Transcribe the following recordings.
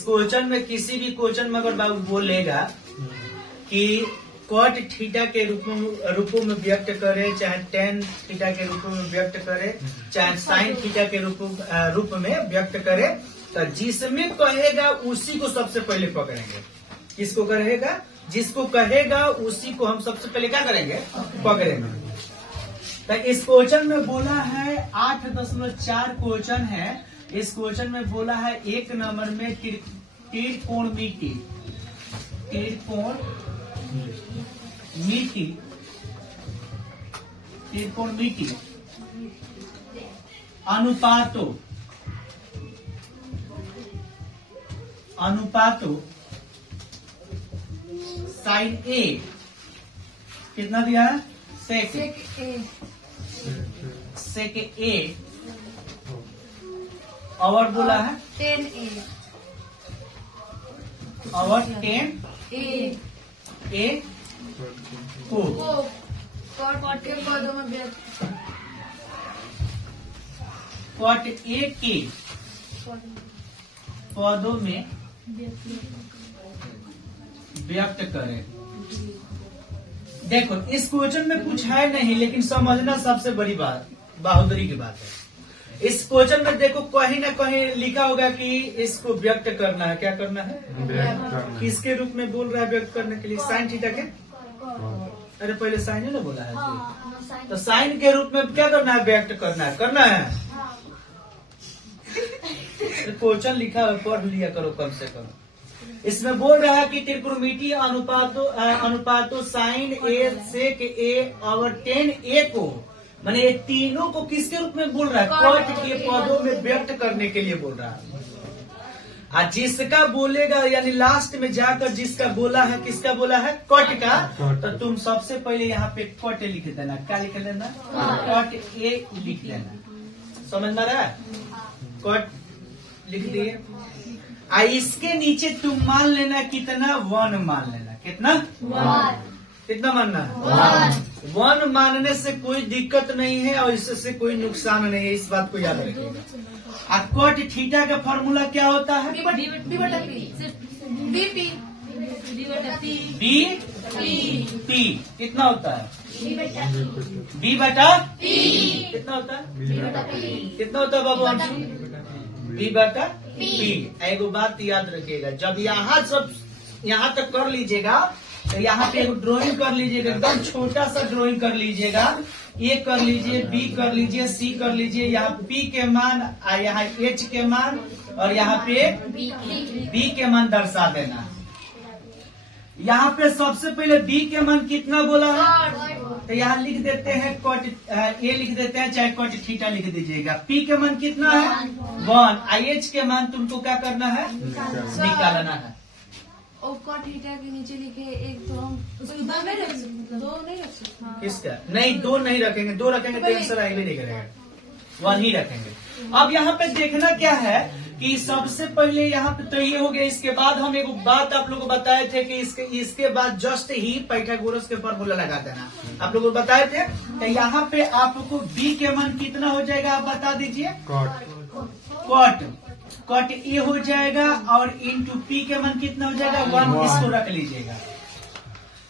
इस क्वेश्चन में किसी भी क्वेश्चन में अगर बाबू बोलेगा कि कॉट थीटा के रूपों में व्यक्त करे, चाहे टेन थीटा के रूप में व्यक्त करे, चाहे साइन थीटा के रूप में व्यक्त करे, तो जिसमें कहेगा उसी को सबसे पहले पकड़ेंगे। किसको कहेगा? जिसको कहेगा उसी को हम सबसे पहले क्या करेंगे? पकड़ेंगे। तो इस क्वेश्चन में बोला है 8.4 क्वेश्चन है। इस क्वेश्चन में बोला है 1 नंबर में त्रिकोणमिति अनुपातो साइन ए कितना दिया है? सेक ए और बोला है 10A और 10 ए को कॉट के पदों में व्यक्त कॉट ए के पदों में व्यक्त करें। देखो इस क्वेश्चन में कुछ है नहीं, लेकिन समझना सबसे बड़ी बात, बहादुरी की बात है। इस क्वेश्चन में देखो कहीं ना कहीं लिखा होगा कि इसको व्यक्त करना है। क्या करना है? किसके रूप में बोल रहा है व्यक्त करने के लिए? साइन थीटा के। अरे पहले साइन है ना बोला है, तो साइन के रूप में क्या करना है? व्यक्त करना है। क्वेश्चन लिखा है, पढ़ लिया करो कम से कम। इसमें बोल रहा है कि त्रिकोणमितीय अनुपातो साइन ए सेक ए और 10A को, माने ये तीनों को किसके रूप में बोल रहा है? कॉट के पदों में व्यक्त करने के लिए बोल रहा है। और जिसका बोलेगा यानी लास्ट में जाकर जिसका बोला है, किसका बोला है? कॉट का। तो तुम सबसे पहले यहाँ पे कॉट लिख देना। क्या लिख लेना? कॉट ए लिख लेना। समझ में रहा है? कॉट लिख दिए। इसके नीचे तुम मान लेना कितना? 1 मान लेना। कितना? 1। कितना मानना है? 1 मानने से कोई दिक्कत नहीं है और इससे कोई नुकसान नहीं है, इस बात को याद रखिएगा। कॉट थीटा का फॉर्मूला क्या होता है? बी कितना होता है? बी बटा कितना होता है? कितना होता है बाबू? बी बटा पी। एगो बात याद रखिएगा, जब यहाँ तक कर लीजिएगा तो यहाँ पे एक ड्राइंग कर लीजिएगा, एकदम छोटा सा ड्राइंग कर लीजिएगा। ए कर लीजिए, बी कर लीजिए, सी कर लीजिए। यहाँ पी के मान, यहाँ एच के मान और यहाँ पे बी के मान दर्शा देना। यहाँ पे सबसे पहले बी के मान कितना बोला है? तो यहाँ लिख देते हैं कॉट ए लिख देते हैं, चाहे कॉट थीटा लिख दीजिएगा। पी के मान कितना है? 1। एच के मान तुमको क्या करना है? निकालना है। और कॉट थीटा के नीचे लिखे एक, तो हम दो नहीं रख सकते। किसका? नहीं, 2 नहीं रखेंगे। 2 रखेंगे तो आंसर आगे नहीं करेगा, 1 ही रखेंगे। अब यहाँ पे देखना क्या है कि सबसे पहले यहाँ पे तो ये हो गया। इसके बाद हम एक बात आप लोगों को बताए थे कि इसके बाद जस्ट ही पाइथागोरस के फॉर्मूला लगा देना। आप लोगों को बताए थे। तो यहाँ पे आपको बी के मान कितना हो जाएगा? आप बता दीजिए। कॉट ए हो जाएगा और इंटू पी के मान कितना हो जाएगा? 1। इसको रख लीजिएगा।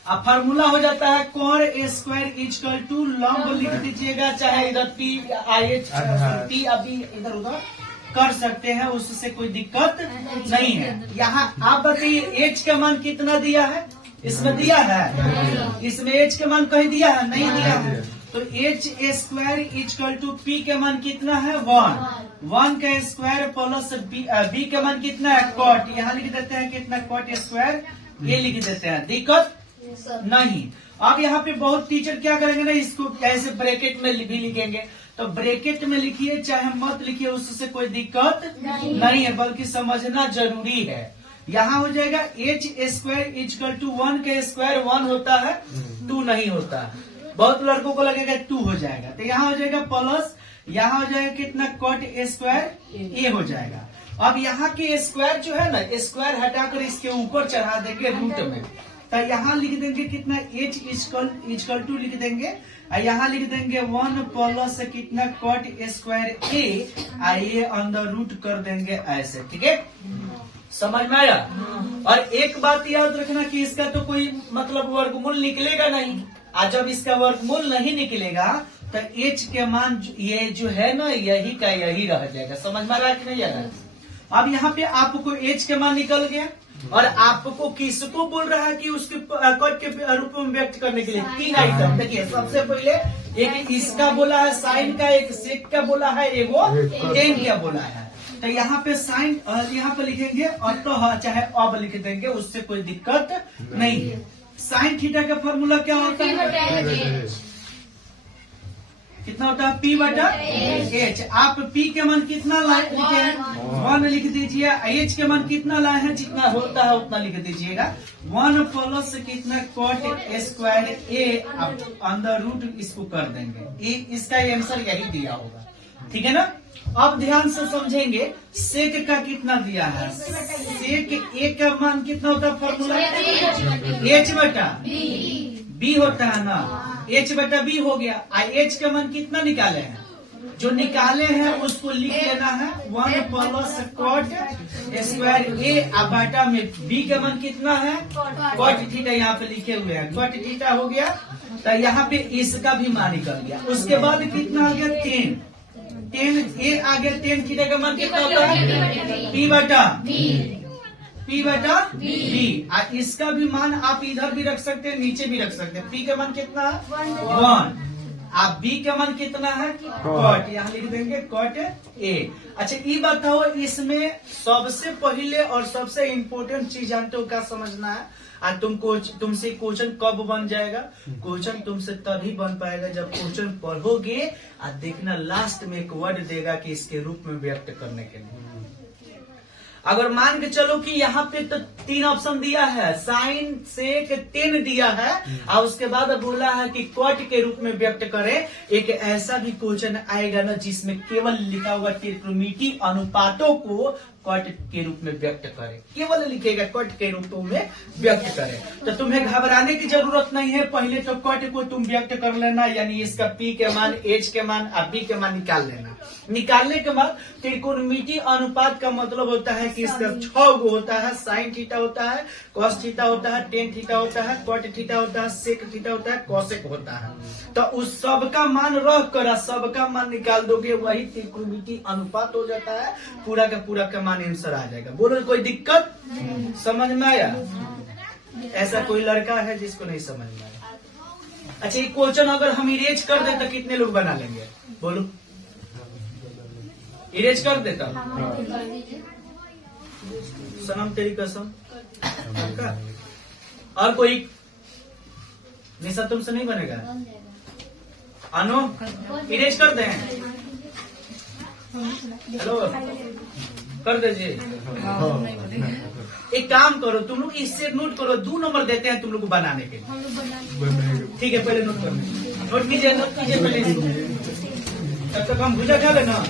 अब फार्मूला हो जाता है कॉर ए स्क्वायर इक्वल टू लंब लिख दीजिएगा, चाहे इधर टी आई एच टी अभी इधर उधर कर सकते हैं, उससे कोई दिक्कत नहीं है। यहाँ आप बताइए एच का मान कितना दिया है? इसमें दिया है? इसमें एच का मान कहीं दिया है? नहीं दिया है। तो H square equal to P के मान कितना है? 1 का स्क्वायर प्लस बी का मान कितना है? कॉट। यहाँ लिख देते हैं कितना? कॉट स्क्वायर ये लिख देते हैं। दिक्कत नहीं। अब यहाँ पे बहुत टीचर क्या करेंगे ना, इसको ऐसे ब्रैकेट में भी लिखेंगे। तो ब्रैकेट में लिखिए चाहे मत लिखिए, उससे कोई दिक्कत नहीं है, बल्कि समझना जरूरी है। यहाँ हो जाएगा एच स्क्वायर इक्वल टू 1 का स्क्वायर 1 होता है, 2 नहीं होता। बहुत लड़कों को लगेगा 2 हो जाएगा। तो यहाँ हो जाएगा प्लस, यहाँ हो जाएगा कितना? कॉट स्क्वायर ए हो जाएगा। अब यहाँ के स्क्वायर जो है ना, स्क्वायर हटाकर इसके ऊपर चढ़ा देंगे रूट में। तो यहाँ लिख देंगे कितना? एच इक्वल टू लिख देंगे और यहाँ लिख देंगे 1 प्लस कितना? कॉट स्क्वायर ए, ये अंदर रूट कर देंगे ऐसे। ठीक है। समझ में आया। और एक बात याद रखना कि इसका तो कोई मतलब वर्गमूल निकलेगा नहीं, और जब इसका वर्गमूल नहीं निकलेगा तो h के मान ये जो है ना यही का यही रह जाएगा। समझ में आ रहा है कि नहीं आ रहा। अब यहाँ पे आपको h के मान निकल गया, और आपको किसको बोल रहा है कि उसके कट के रूप में व्यक्त करने के लिए 3 आइटम। देखिए सबसे पहले एक इसका बोला है साइन का, एक सेक का बोला है, एक वो टेन का बोला है। तो यहाँ पे साइन यहाँ पे लिखेंगे और तो चाहे अब लिख देंगे, उससे कोई दिक्कत नहीं है। साइन थीटा का फॉर्मूला क्या होता है, कितना होता है P बटा H। आप P के मान कितना लाए लिखे हैं 1 लिख दीजिए, H के मान कितना लाए हैं जितना होता है उतना लिख दीजिएगा। 1 प्लस कितना कॉट स्क्वायर A, अंदर रूट इसको कर देंगे, इसका आंसर यही दिया होगा, ठीक है ना। अब ध्यान से समझेंगे, सेक का कितना दिया है, सेक A का मान कितना होता है फॉर्मूला H बटा B होता है ना, H बटा B हो गया। H का मान कितना निकाले हैं, जो निकाले हैं उसको लिख लेना है 1 प्लस कॉट स्क्वायर A, बटा में B का मान कितना है कॉट थीटा, यहाँ पे लिखे हुए हैं कॉट थीटा हो गया। तो यहाँ पे इसका भी मान निकल गया। उसके बाद कितना आ गया 10 A आ गया, 10 थीटा का मान कितना होता है P बटा B। इसका भी मान आप इधर भी रख सकते हैं, नीचे भी रख सकते हैं। P का मान कितना है 1, आप B का मान कितना है कॉट, यहाँ लिख देंगे कॉट A। अच्छा ये बताओ, इसमें सबसे पहले और सबसे इम्पोर्टेंट चीज जानते हो क्या समझना है, तुमसे क्वेश्चन कब बन जाएगा, क्वेश्चन तुमसे तभी बन पाएगा जब क्वेश्चन पढ़ोगे और देखना लास्ट में एक वर्ड देगा कि इसके रूप में व्यक्त करने के लिए। अगर मान के चलो कि यहाँ पे तो 3 ऑप्शन दिया है, साइन सेक 10 दिया है, और उसके बाद बोला है कि कॉट के रूप में व्यक्त करें। एक ऐसा भी क्वेश्चन आएगा ना जिसमें केवल लिखा हुआ त्रिकोणमितीय अनुपातों को कॉट के रूप में व्यक्त करें, केवल लिखेगा कॉट के रूप में व्यक्त करें। तो तुम्हें घबराने की जरूरत नहीं है, पहले तो कॉट को तुम व्यक्त कर लेना, यानी इसका P के मान, H के मान और B के मान निकाल लेना। निकालने के बाद त्रिकोणमितीय अनुपात का मतलब होता है कि इसका 6 गो होता है, साइन थीटा होता है, कॉस थीटा होता है, टेन थीटा होता है, कॉट थीटा होता है, सेक थीटा होता है, कॉसेक होता है। तो उस सबका मान रख कर सबका मान निकाल दोगे, वही त्रिकोणमितीय अनुपात हो जाता है, पूरा का मान आंसर आ जाएगा। बोलो कोई दिक्कत समझ में आया। ऐसा कोई लड़का है जिसको नहीं समझ में आया। अच्छा ये क्वेश्चन अगर हम इरेज कर दे तो कितने लोग बना लेंगे, बोलो इरेज कर देता सनम तेरी कसम। और कोई निशा तुमसे नहीं बनेगा, अनु इरेज कर दे, हेलो कर दीजिए। एक काम करो तुम लोग, इससे नोट करो, 2 नंबर देते हैं तुम लोग को बनाने के लिए, ठीक है। पहले नोट कर, नोट कीजिए पहले, तब तक हम भुजा खा लेना।